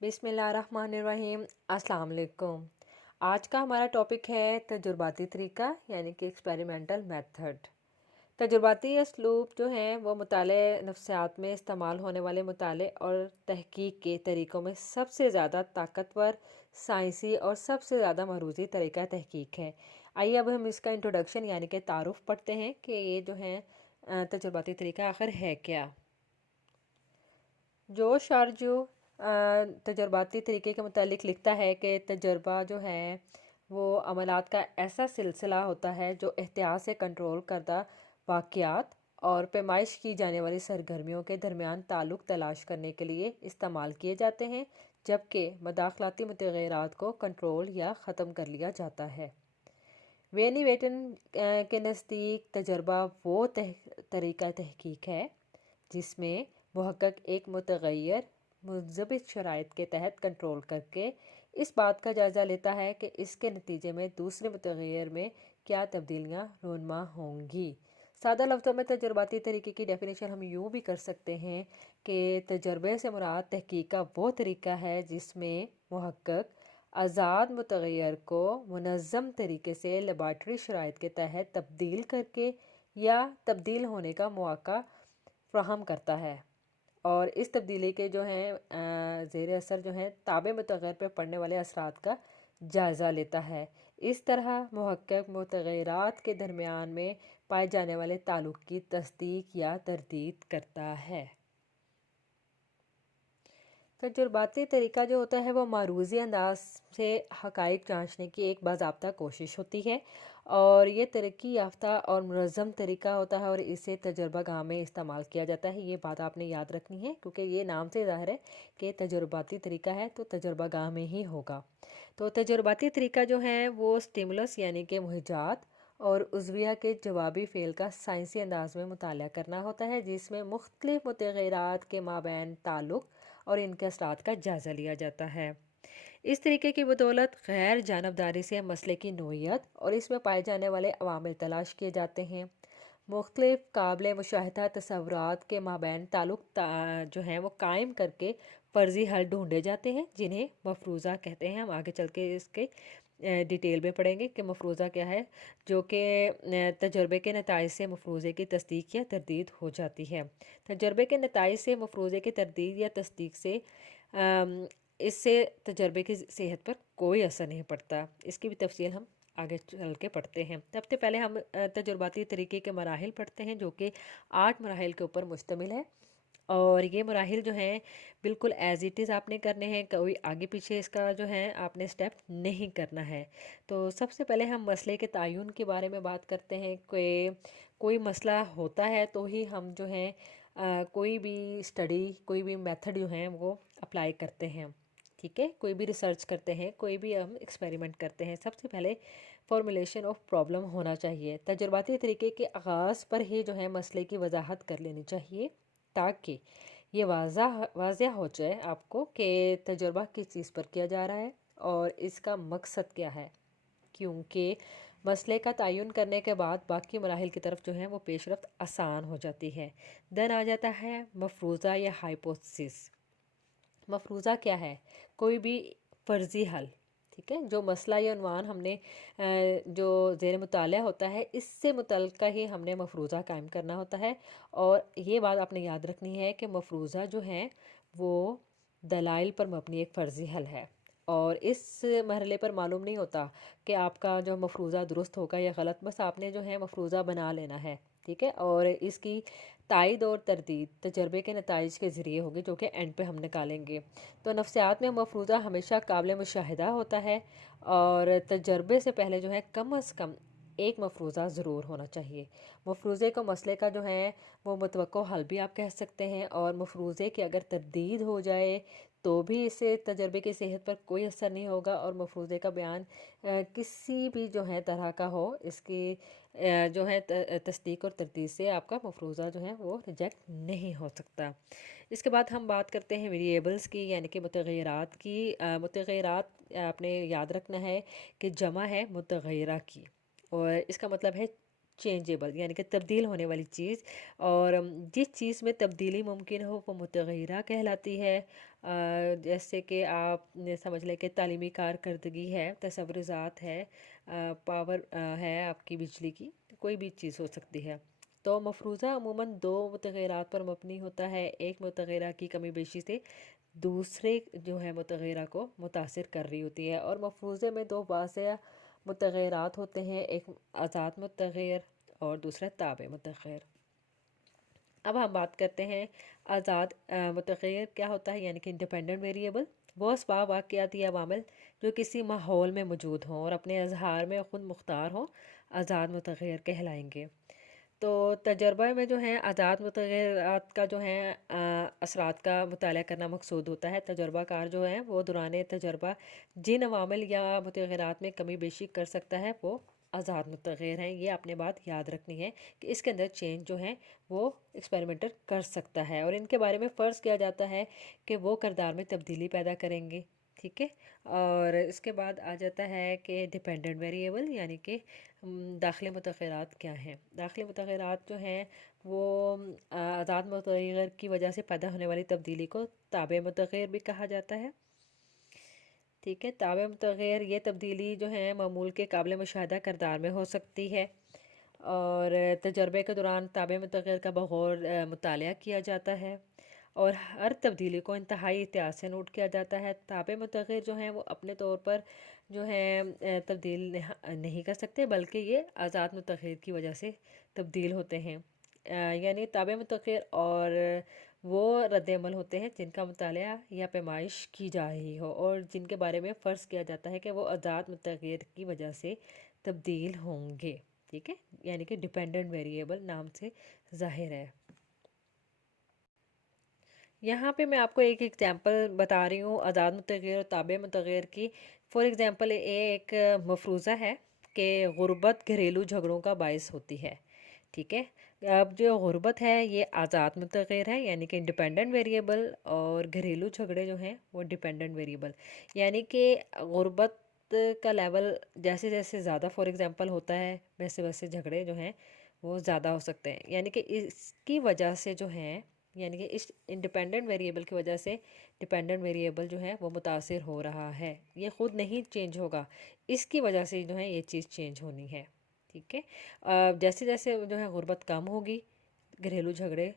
बिस्मिल्लाहिर्रहमानिर्रहीम। अस्सलाम वालेकुम। आज का हमारा टॉपिक है तजुर्बाती तरीका यानी कि एक्सपेरिमेंटल मेथड। तजुर्बाती असलूब जो हैं वो मुताले नफ्सियात में इस्तेमाल होने वाले मुताले और तहकीक के तरीक़ों में सबसे ज़्यादा ताकतवर, साइंसी और सबसे ज़्यादा मरूज़ी तरीका तहकीक है। आइए अब हम इसका इंट्रोडक्शन यानी कि तारुफ़ पढ़ते हैं कि ये जो है तजुर्बाती तरीका आखिर है क्या। जोश आरजू तजर्बाती तरीके के मुतालिक लिखता है कि तजर्बा जो है वो अमलात का ऐसा सिलसिला होता है जो एहतियात से कंट्रोल करदा वाक़यात और पैमाइश की जाने वाली सरगर्मियों के दरमियान ताल्लुक़ तलाश करने के लिए इस्तेमाल किए जाते हैं, जबकि मदाखलाती मुतग़य्यरात को कंट्रोल या ख़त्म कर लिया जाता है। वेनी वेटन के नज़दीक तजर्बा वो तरीका तहकीक है जिसमें मुहक्कक एक मुतग़य्यर मुंज़बित शराइत के तहत कंट्रोल करके इस बात का जायज़ा लेता है कि इसके नतीजे में दूसरे मुतग़य्यर में क्या तब्दीलियाँ रूनमा होंगी। सादा लफ्ज़ों में तजर्बाती तरीके की डेफिनेशन हम यूँ भी कर सकते हैं कि तजर्बे से मुराद तहकीक का वो तरीका है जिसमें मुहक्कक आज़ाद मुतग़य्यर को मुनज़्ज़म तरीके से लेबॉरेटरी शराइत के तहत तब्दील करके या तब्दील होने का मौका फ़राहम करता है और इस तब्दीली के जो हैं ज़ेर असर जो हैं ताबे मुतग़य्यर पर पड़ने वाले असरात का जायज़ा लेता है। इस तरह मुहक्कक मुतग़य्यरात के दरमियान में पाए जाने वाले ताल्लुक़ की तस्दीक या तरदीद करता है। तजुर्बाती तरीका जो होता है वो मारूज़ी अंदाज से हक़ाइक़ जांचने की एक बाज़ाब्ता कोशिश होती है और ये तरक्की याफ्ता और मुनज़्ज़म तरीका होता है और इसे तजर्बा गाह में इस्तेमाल किया जाता है। ये बात आपने याद रखनी है क्योंकि ये नाम से ज़ाहिर है कि तजुर्बाती तरीका है तो तजर्बा गाह में ही होगा। तो तजुर्बाती तरीका जो है वो स्टिमुलस यानी कि मुहिजात और उज़विया के जवाबी फ़ेल का साइंसी अंदाज में मुताला करना होता है जिसमें मुख्तलिफ़ मुतग़य्यरात के माबैन ताल्लुक़ और इनके असरात का जायज़ा लिया जाता है। इस तरीके की बदौलत गैर जानबदारी से मसले की नोयत और इसमें पाए जाने वाले अवामिल तलाश किए जाते हैं। मुख्तलिफ़ काबिल मुशाहिदा तसव्वुरात के माबैन ताल्लुक़ जो हैं वो कायम करके फ़र्ज़ी हल ढूंढे जाते हैं जिन्हें मफरूज़ा कहते हैं। हम आगे चल के इसके डिटेल में पढ़ेंगे कि मफरूज़ा क्या है, जो कि तजर्बे के नताइज से मफरूज़े की तस्दीक या तरदीद हो जाती है। तजर्बे के नताइज से मफरूज़े की तरदीद या तस्दीक से इससे तजर्बे की सेहत पर कोई असर नहीं पड़ता। इसकी भी तफसील हम आगे चल के पढ़ते हैं। सबसे पहले हम तजुर्बाती तरीके के मराहिल पढ़ते हैं जो कि 8 मराहिल के ऊपर मुश्तमिल है और ये मराहिल जो हैं बिल्कुल एज़ इट इज़ आपने करने हैं, कोई आगे पीछे इसका जो है आपने स्टेप नहीं करना है। तो सबसे पहले हम मसले के तयन के बारे में बात करते हैं कि कोई मसला होता है तो ही हम जो है कोई भी स्टडी कोई भी मेथड जो है वो अप्लाई करते हैं। ठीक है, कोई भी रिसर्च करते हैं, कोई भी हम एक्सपेरिमेंट करते हैं, सबसे पहले फॉर्मुलेशन ऑफ प्रॉब्लम होना चाहिए। तजुर्बाती तरीके के आगाज़ पर ही जो है मसले की वजाहत कर लेनी चाहिए ताकि ये वाज़ह हो जाए आपको कि तजुर्बा किस चीज़ पर किया जा रहा है और इसका मकसद क्या है, क्योंकि मसले का तयन करने के बाद बाकी मराहिल की तरफ जो है वो पेशरफ्त आसान हो जाती है। देन आ जाता है मफरूज़ा या हाइपोथेसिस। मफरूज़ा क्या है? कोई भी फ़र्ज़ी हल, ठीक है, जो मसला या उन्वान हमने जो ज़ेर मुताला होता है इससे मुतल्लिक़ ही हमने मफरूज़ा कायम करना होता है। और ये बात आपने याद रखनी है कि मफरूज़ा जो है वो दलाइल पर मबनी एक फ़र्ज़ी हल है और इस मरहले पर मालूम नहीं होता कि आपका जो मफरूज़ा दुरुस्त होगा या गलत, बस आपने जो है मफरूज़ा बना लेना है। ठीक है, और इसकी तायद और तरदीद तजर्बे के नताइज के ज़रिए होगी जो कि एंड पे हम निकालेंगे। तो नफ्सियात में मफरूज़ा हमेशा काबिल मुशाहिदा होता है और तजर्बे से पहले जो है कम अज़ कम एक मफरूज़ा ज़रूर होना चाहिए। मफरूज़े को मसले का जो है वो मुतवक्को हल भी आप कह सकते हैं और मफरूज़े की अगर तरदीद हो जाए तो भी इससे तजर्बे की सेहत पर कोई असर नहीं होगा और मफरूज़े का बयान किसी भी जो है तरह का हो, इसकी जो है तस्दीक और तरदीद से आपका मफरूज़ा जो है वो रिजेक्ट नहीं हो सकता। इसके बाद हम बात करते हैं वेरिएबल्स की यानी कि मुतग़य्यरात की। मुतग़य्यरात आपने याद रखना है कि जमा है मुतग़य्यरा की और इसका मतलब है चेंजेबल यानी कि तब्दील होने वाली चीज़। और जिस चीज़ में तब्दीली मुमकिन हो वो मुतग़य्यरा कहलाती है। जैसे कि आप समझ लें कि तालीमी कारकर्दगी है, तसव्वुरात है, पावर है आपकी बिजली की, कोई भी चीज़ हो सकती है। तो मफरूज़ा अमूमन दो मुतग़य्यरात पर मबनी होता है। एक मुतग़य्यरा की कमी बेशी से दूसरे जो है मुतग़य्यरा को मुतासिर कर रही होती है। और मफरूज़े में दो वाज़ेह मुतग़य्यरात होते हैं, एक आज़ाद मुतग़य्यर और दूसरा ताबे मुतग़य्यर। अब हम बात करते हैं आज़ाद मुतग़य्यर क्या होता है, यानी कि इंडिपेंडेंट वेरिएबल। वो असबाब वाक़याती अवामिल जो किसी माहौल में मौजूद हों और अपने इज़हार में ख़ुद मुख्तार हों, आज़ाद मुतग़य्यर कहलाएंगे। तो तजर्बा में जो है आज़ाद मुतग़य्यरात का जो है असरात का मुताला करना मकसूद होता है। तजर्बा कार जो है वो दौरान तजर्बा जिन अवामिल या मुतग़य्यरात में कमी बेशी कर सकता है वो आज़ाद मुतग़य्यर हैं। ये आपने बात याद रखनी है कि इसके अंदर चेंज जो है वो एक्सपेरिमेंटर कर सकता है और इनके बारे में फ़र्ज़ किया जाता है कि वो किरदार में तब्दीली पैदा करेंगे। ठीक है। और इसके बाद आ जाता है कि डिपेंडेंट वेरिएबल यानी कि दाखिली मुतग़य्यरात क्या हैं। दाखिली मुतग़य्यरात जो हैं वो आज़ाद मुतग़य्यर की वजह से पैदा होने वाली तब्दीली को ताबे मुतग़य्यर भी कहा जाता है। ठीक है। ताबे मुतग़य्यर ये तब्दीली जो है मामूल के काबिल मुशाहदा किरदार में हो सकती है और तजर्बे के दौरान ताबे मुतग़य्यर का बग़ौर मुतालिया किया जाता है और हर तब्दीली को इंतहाई एहतियात से नोट किया जाता है। ताबे मुतग़य्यर जो हैं वो अपने तौर पर जो है तब्दील नहीं कर सकते, बल्कि ये आज़ाद मुतग़य्यर की वजह से तब्दील होते हैं। यानी ताबे मुतग़य्यर और वो रद्द-ए-अमल होते हैं जिनका मुतालिया या पैमाइश की जा रही हो और जिनके बारे में फ़र्ज़ किया जाता है कि वो आज़ाद मुतग़य्यर की वजह से तब्दील होंगे। ठीक है। यानी कि डिपेंडेंट वेरिएबल नाम से ज़ाहिर है। यहाँ पे मैं आपको एक एग्जांपल बता रही हूँ आज़ाद मुतग़य्यर और ताबे मुतग़य्यर की। फॉर एग्जांपल एक मफरूज़ा है कि गुर्बत घरेलू झगड़ों का बायस होती है। ठीक है। अब जो गुर्बत है ये आज़ाद मुतग़य्यर है यानी कि इंडिपेंडेंट वेरिएबल और घरेलू झगड़े जो हैं वो डिपेंडेंट वेरिएबल। यानी कि गुर्बत का लेवल जैसे जैसे ज़्यादा फॉर एग्जांपल होता है वैसे वैसे झगड़े जो हैं वो ज़्यादा हो सकते हैं। यानी कि इसकी वजह से जो है यानी कि इस इंडिपेंडेंट वेरिएबल की वजह से डिपेंडेंट वेरिएबल जो है वो मुतासिर हो रहा है। ये ख़ुद नहीं चेंज होगा, इसकी वजह से जो है ये चीज़ चेंज होनी है। ठीक है। जैसे जैसे जो है गुर्बत कम होगी घरेलू झगड़े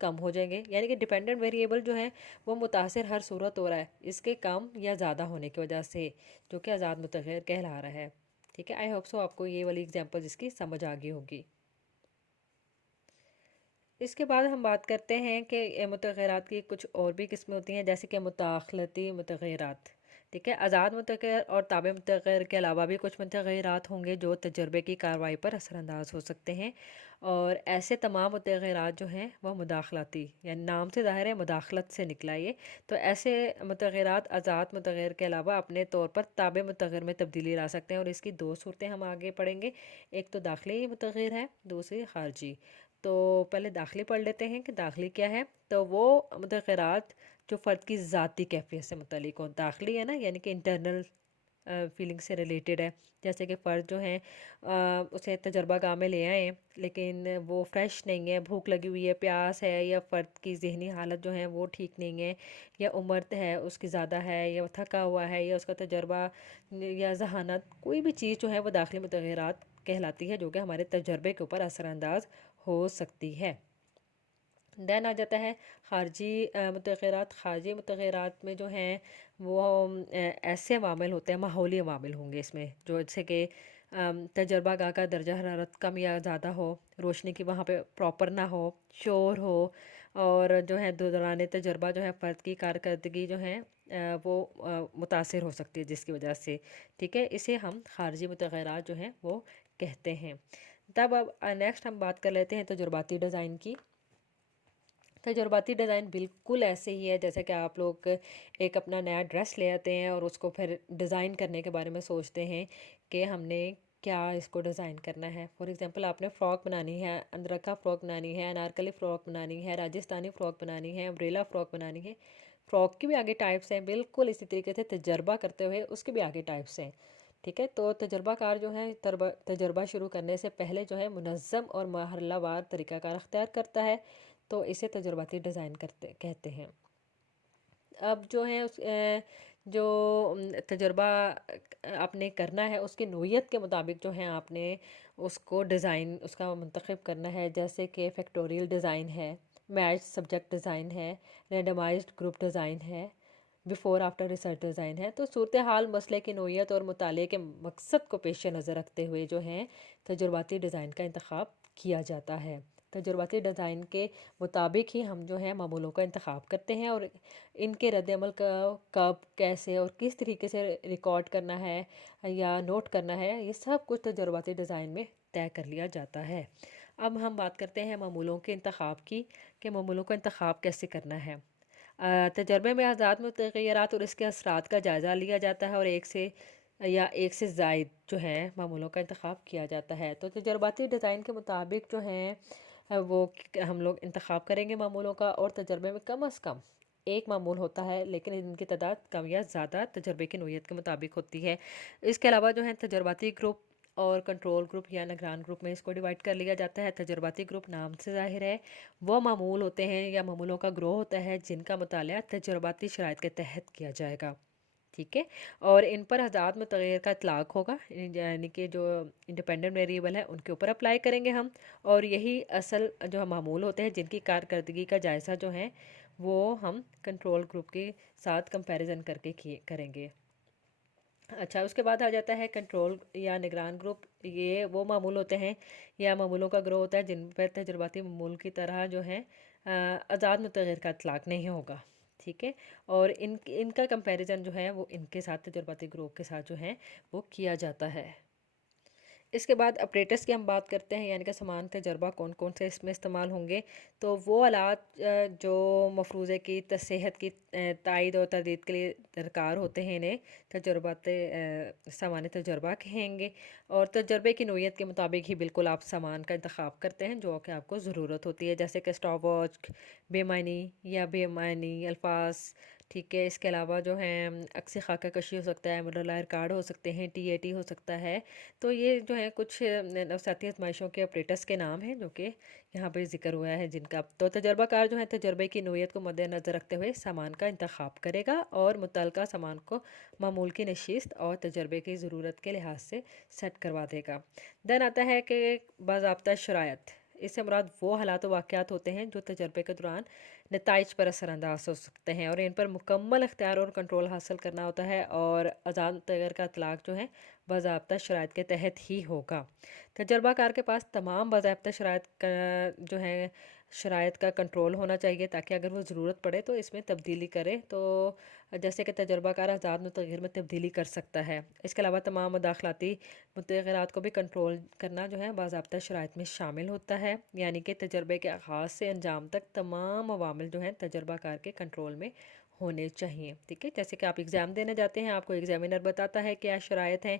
कम हो जाएंगे। यानी कि डिपेंडेंट वेरिएबल जो है वो मुतासिर हर सूरत हो रहा है इसके कम या ज़्यादा होने की वजह से, जो कि आज़ाद मुतग़य्यर कहला रहा है। ठीक है। आई होप सो आपको ये वाली एग्जांपल जिसकी समझ आ गई होगी। इसके बाद हम बात करते हैं कि मुतग़य्यरात की कुछ और भी किस्में होती हैं, जैसे कि मुदाख़लती मुतग़य्यरात। ठीक है। आज़ाद मुतग़य्यर और ताबे मुतग़य्यर के अलावा भी कुछ मुतग़य्यरात होंगे जो तजर्बे की कार्रवाई पर असरअंदाज हो सकते हैं और ऐसे तमाम मुतग़य्यरात जो हैं वह मुदाख़लती यानी नाम से ज़ाहिर है मुदाख़लत से निकला ये। तो ऐसे मुतग़य्यरात आज़ाद मुतग़य्यर के अलावा अपने तौर पर ताबे मुतग़य्यर में तब्दीली ला सकते हैं और इसकी दो सूरतें हम आगे पढ़ेंगे। एक तो दाखिली मुतग़य्यर है, दूसरी ख़ारजी। तो पहले दाखिली पढ़ लेते हैं कि दाखिली क्या है। तो वो मुतग़य्यरात जो फ़र्द की ज़ाती कैफ़ियत से मुतल्लिक़ हों। दाखिली है ना यानी कि इंटरनल फीलिंग से रिलेटेड है। जैसे कि फ़र्द जो हैं उसे तजर्बा गाह में ले आए लेकिन वो फ्रेश नहीं है, भूख लगी हुई है, प्यास है, या फ़र्द की ज़हनी हालत जो है वो ठीक नहीं है, या उम्र है उसकी ज़्यादा है, या वो थका हुआ है, या उसका तजर्बा या ज़हानत, कोई भी चीज़ जो है वो दाखिली मुतग़य्यरात कहलाती है जो कि हमारे तजर्बे के ऊपर असरअंदाज हो सकती है। देन आ जाता है ख़ारजी मुतग़य्यरात। ख़ारजी मुतग़य्यरात में जो हैं वो ऐसे अवामिल होते हैं, माहौली अवामिल होंगे इसमें, जो जैसे कि तजर्बा गाह का दर्जा हरारत कम या ज़्यादा हो, रोशनी की वहाँ पे प्रॉपर ना हो, शोर हो, और जो है दौरान तजर्बा जो है फ़र्द की कारकर्दगी जो है वो मुतासिर हो सकती है जिसकी वजह से। ठीक है। इसे हम ख़ारजी मुतग़य्यरात जो हैं वो कहते हैं। तब अब नेक्स्ट हम बात कर लेते हैं तजुर्बाती डिज़ाइन की। तजुर्बाती डिज़ाइन बिल्कुल ऐसे ही है जैसे कि आप लोग एक अपना नया ड्रेस ले आते हैं और उसको फिर डिज़ाइन करने के बारे में सोचते हैं कि हमने क्या इसको डिज़ाइन करना है। फॉर एग्ज़ाम्पल आपने फ़्रॉक बनानी है, अंदरखा फ़्रॉक बनानी है, अनारकली फ़्रॉक बनानी है, राजस्थानी फ़्रॉक बनानी है, अम्ब्रेला फ़्रॉक बनानी है। फ़्रॉक की भी आगे टाइप्स हैं, बिल्कुल इसी तरीके से तजर्बा करते हुए उसके भी आगे टाइप्स हैं। ٹھیک ہے، تو تجربہ کار جو ہے تجربہ شروع کرنے سے پہلے جو ہے منظم اور مرحلہ وار طریقہ کار اختیار کرتا ہے، تو اسے تجرباتی ڈیزائن کہتے ہیں۔ اب جو ہے جو تجربہ آپ نے کرنا ہے اس کی نوعیت کے مطابق جو ہے آپ نے اس کو ڈیزائن اس کا منتخب کرنا ہے، جیسے کہ فیکٹوریل ڈیزائن ہے، میچ سبجیکٹ ڈیزائن ہے، رینڈمائزڈ گروپ ڈیزائن ہے، بیفور آفٹر ریسرچ ڈیزائن ہے۔ تو صورتحال، مسئلے کی نوعیت اور مطالعے کے مقصد کو پیش نظر رکھتے ہوئے جو ہے تجرباتی ڈیزائن کا انتخاب کیا جاتا ہے۔ تجرباتی ڈیزائن کے مطابق ہی ہم جو ہے معمولوں کا انتخاب کرتے ہیں، اور ان کے رد عمل کا کب، کیسے اور کس طریقے سے ریکارڈ کرنا ہے یا نوٹ کرنا ہے، یہ سب کچھ تجرباتی ڈیزائن میں طے کر لیا جاتا ہے۔ اب ہم بات کرتے ہیں معمولوں کے انتخاب کی، کہ معمولوں کا انتخاب کیسے کرنا ہے۔ تجربے میں آزاد متغیرات اور اس کے اثرات کا جائزہ لیا جاتا ہے، اور ایک سے زائد جو ہے معمولوں کا انتخاب کیا جاتا ہے۔ تو تجرباتی ڈیزائن کے مطابق جو ہیں وہ ہم لوگ انتخاب کریں گے معمولوں کا، اور تجربے میں کم از کم ایک معمول ہوتا ہے، لیکن ان کی تعداد کم یا زیادہ تجربے کی نوعیت کے مطابق ہوتی ہے۔ اس کے علاوہ جو ہے تجرباتی گروپ اور کنٹرول گروپ یا نگران گروپ میں اس کو ڈیوائڈ کر لیا جاتا ہے۔ تجرباتی گروپ نام سے ظاہر ہے، وہ معمول ہوتے ہیں یا معمولوں کا گروہ ہوتا ہے جن کا مطالعہ تجرباتی شرائط کے تحت کیا جائے گا، ٹھیک ہے، اور ان پر آزاد متغیر کا اطلاق ہوگا، یعنی کہ جو انڈیپینڈنٹ ویریبل ہے ان کے اوپر اپلائی کریں گے ہم، اور یہی اصل جو معمول ہوتے ہیں جن کی کارکردگی کا جائزہ جو ہے وہ ہم کنٹرول گروپ کے ساتھ کمپیریزن کر کے کریں گے۔ اچھا، اس کے بعد آ جاتا ہے کنٹرول یا نگران گروپ۔ یہ وہ معمول ہوتے ہیں یا معمولوں کا گروہ ہوتا ہے جن پر تجرباتی معمول کی طرح جو ہے آزاد متغیر کا اطلاق نہیں ہوگا، ٹھیک ہے، اور ان کا کمپیریزن جو ہے وہ ان کے ساتھ تجرباتی گروہ کے ساتھ جو ہے وہ کیا جاتا ہے۔ اس کے بعد اپریٹس کی ہم بات کرتے ہیں، یعنی کہ سامان تجربہ کون کون سے اس میں استعمال ہوں گے۔ تو وہ آلات جو مفروضے کی صحت کی تائید اور تردید کے لیے درکار ہوتے ہیں، انہیں سامان تجربہ کہیں گے، اور تجربے کی نوعیت کے مطابق ہی بالکل آپ سامان کا انتخاب کرتے ہیں جو کہ آپ کو ضرورت ہوتی ہے، جیسے کہ اسٹاپ واچ، بے معنی یا بے معنی الفاظ، ٹھیک ہے۔ اس کے علاوہ جو ہے عکس خاکہ کشی ہو سکتا ہے، مڈل ریکارڈ ہو سکتے ہیں، TAT ہو سکتا ہے۔ تو یہ جو ہے کچھ نفسیاتی آزمائشوں کے آپریٹرس کے نام ہیں جو کہ یہاں پہ ذکر ہوا ہے، جن کا تو تجربہ کار جو ہے تجربے کی نوعیت کو مد نظر رکھتے ہوئے سامان کا انتخاب کرے گا، اور متعلقہ سامان کو معمول کی نشست اور تجربے کی ضرورت کے لحاظ سے سیٹ کروا دے گا۔ دین آتا ہے کہ باضابطہ شرائط۔ اس سے مراد وہ حالات و واقعات ہوتے ہیں جو تجربے کے دوران نتائج پر اثر انداز ہو سکتے ہیں، اور ان پر مکمل اختیار اور کنٹرول حاصل کرنا ہوتا ہے، اور آزاد متغیر کا اطلاق جو ہے باضابطہ شرائط کے تحت ہی ہوگا۔ تجربہ کار کے پاس تمام باضابطہ شرائط کا جو ہے شرائط کا کنٹرول ہونا چاہیے، تاکہ اگر وہ ضرورت پڑے تو اس میں تبدیلی کرے، تو جیسے کہ تجربہ کار آزاد متغیر میں تبدیلی کر سکتا ہے۔ اس کے علاوہ تمام مداخلاتی متغیرات کو بھی کنٹرول کرنا جو ہے باضابطہ شرائط میں شامل ہوتا ہے، یعنی کہ تجربے کے آغاز سے انجام تک تمام عوامل جو ہیں تجربہ کار کے کنٹرول میں ہونے چاہیے، ٹھیک ہے۔ جیسے کہ آپ ایگزام دینے جاتے ہیں، آپ کو ایگزامینر بتاتا ہے کیا شرائط ہیں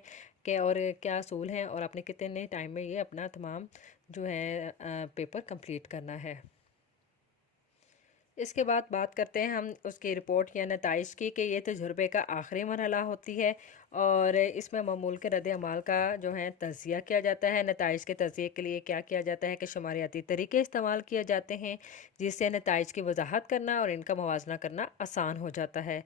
اور کیا اصول ہیں، اور آپ نے کتنے ٹائم میں یہ اپنا تمام جو ہے پیپر کمپلیٹ کرنا ہے۔ اس کے بعد بات کرتے ہیں ہم اس کی رپورٹ یا نتائج کی، کہ یہ تجربے کا آخری مرحلہ ہوتی ہے، اور اس میں معمول کے رد عمل کا جو ہے تجزیہ کیا جاتا ہے۔ نتائج کے تجزیے کے لیے کیا کیا جاتا ہے کہ شماریاتی طریقے استعمال کیے جاتے ہیں، جس سے نتائج کی وضاحت کرنا اور ان کا موازنہ کرنا آسان ہو جاتا ہے۔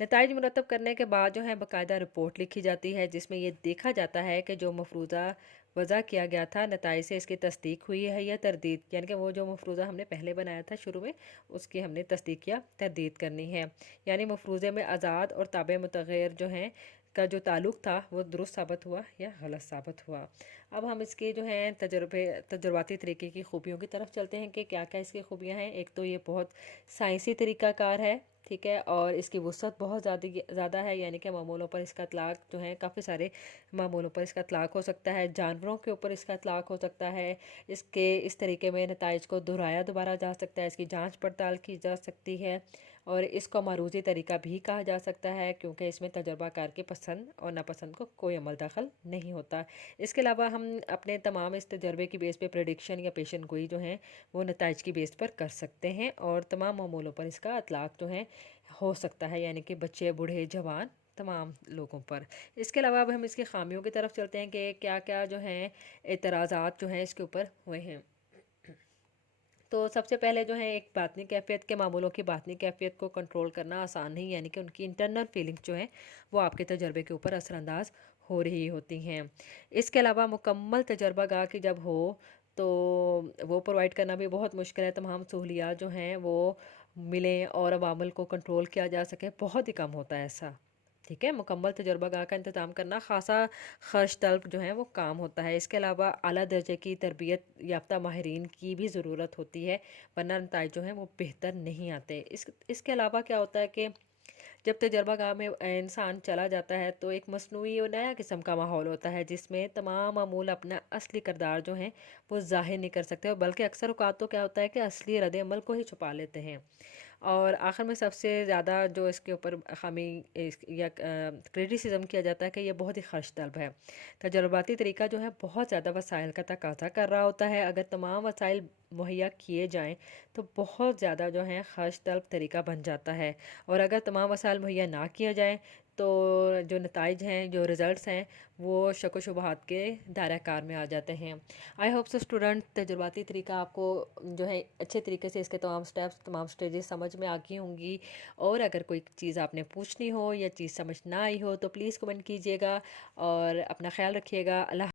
نتائج مرتب کرنے کے بعد جو ہے باقاعدہ رپورٹ لکھی جاتی ہے، جس میں یہ دیکھا جاتا ہے کہ جو مفروضہ وضع کیا گیا تھا نتائج سے اس کی تصدیق ہوئی ہے یا تردید، یعنی کہ وہ جو مفروضہ ہم نے پہلے بنایا تھا شروع میں، اس کی ہم نے تصدیق یا تردید کرنی ہے، یعنی مفروضے میں آزاد اور تابع متغیر جو ہیں کا جو تعلق تھا وہ درست ثابت ہوا یا غلط ثابت ہوا۔ اب ہم اس کے جو ہیں تجرباتی طریقے کی خوبیوں کی طرف چلتے ہیں کہ کیا کیا اس کی خوبیاں ہیں۔ ایک تو یہ بہت سائنسی طریقہ کار ہے، ٹھیک ہے، اور اس کی وسعت بہت زیادہ ہے، یعنی کہ معمولوں پر اس کا اطلاق جو ہے کافی سارے معمولوں پر اس کا اطلاق ہو سکتا ہے، جانوروں کے اوپر اس کا اطلاق ہو سکتا ہے، اس طریقے میں نتائج کو دہرایا دوبارہ جا سکتا ہے، اس کی جانچ پڑتال کی جا سکتی ہے، اور اس کو معروضی طریقہ بھی کہا جا سکتا ہے کیونکہ اس میں تجربہ کار کے پسند اور ناپسند کو کوئی عمل دخل نہیں ہوتا۔ اس کے علاوہ ہم اپنے تمام اس تجربے کی بیس پہ پریڈکشن یا پیشن گوئی جو ہیں وہ نتائج کی بیس پر کر سکتے ہیں، اور تمام معمولوں پر اس کا اطلاق جو ہے ہو سکتا ہے، یعنی کہ بچے، بوڑھے، جوان، تمام لوگوں پر۔ اس کے علاوہ اب ہم اس کی خامیوں کی طرف چلتے ہیں کہ کیا کیا جو ہیں اعتراضات جو ہیں اس کے اوپر ہوئے ہیں۔ تو سب سے پہلے جو ہے ایک باطنی کیفیت کے معمولوں کی باطنی کیفیت کو کنٹرول کرنا آسان نہیں، یعنی کہ ان کی انٹرنل فیلنگ جو ہیں وہ آپ کے تجربے کے اوپر اثر انداز ہو رہی ہوتی ہیں۔ اس کے علاوہ مکمل تجربہ گاہ کی جب ہو تو وہ پرووائڈ کرنا بھی بہت مشکل ہے، تمام سہولیات جو ہیں وہ ملیں اور عوامل کو کنٹرول کیا جا سکے، بہت ہی کم ہوتا ہے ایسا، ٹھیک ہے۔ مکمل تجربہ گاہ کا انتظام کرنا خاصا خرچ طلب جو ہے وہ کام ہوتا ہے۔ اس کے علاوہ اعلیٰ درجے کی تربیت یافتہ ماہرین کی بھی ضرورت ہوتی ہے، ورنہ نتائج جو ہیں وہ بہتر نہیں آتے۔ اس کے علاوہ کیا ہوتا ہے کہ جب تجربہ گاہ میں انسان چلا جاتا ہے تو ایک مصنوعی اور نیا قسم کا ماحول ہوتا ہے جس میں تمام معمول اپنا اصلی کردار جو ہیں وہ ظاہر نہیں کر سکتے، اور بلکہ اکثر اوقات تو کیا ہوتا ہے کہ اصلی رد عمل کو ہی چھپا لیتے ہیں۔ اور آخر میں سب سے زیادہ جو اس کے اوپر خامی یا کریٹیسزم کیا جاتا ہے کہ یہ بہت ہی خرچ طلب ہے۔ تجرباتی طریقہ جو ہے بہت زیادہ وسائل کا تقاضا کر رہا ہوتا ہے، اگر تمام وسائل مہیا کیے جائیں تو بہت زیادہ جو ہے خرچ طلب طریقہ بن جاتا ہے، اور اگر تمام وسائل مہیا نہ کیے جائیں تو جو نتائج ہیں، جو رزلٹس ہیں، وہ شک و شبہات کے دائرہ کار میں آ جاتے ہیں۔ آئی ہوپ سو اسٹوڈنٹ تجرباتی طریقہ آپ کو جو ہے اچھے طریقے سے اس کے تمام سٹیپس، تمام سٹیجز سمجھ میں آ گئی ہوں گی، اور اگر کوئی چیز آپ نے پوچھنی ہو یا چیز سمجھ نہ آئی ہو تو پلیز کمنٹ کیجیے گا، اور اپنا خیال رکھیے گا۔ اللہ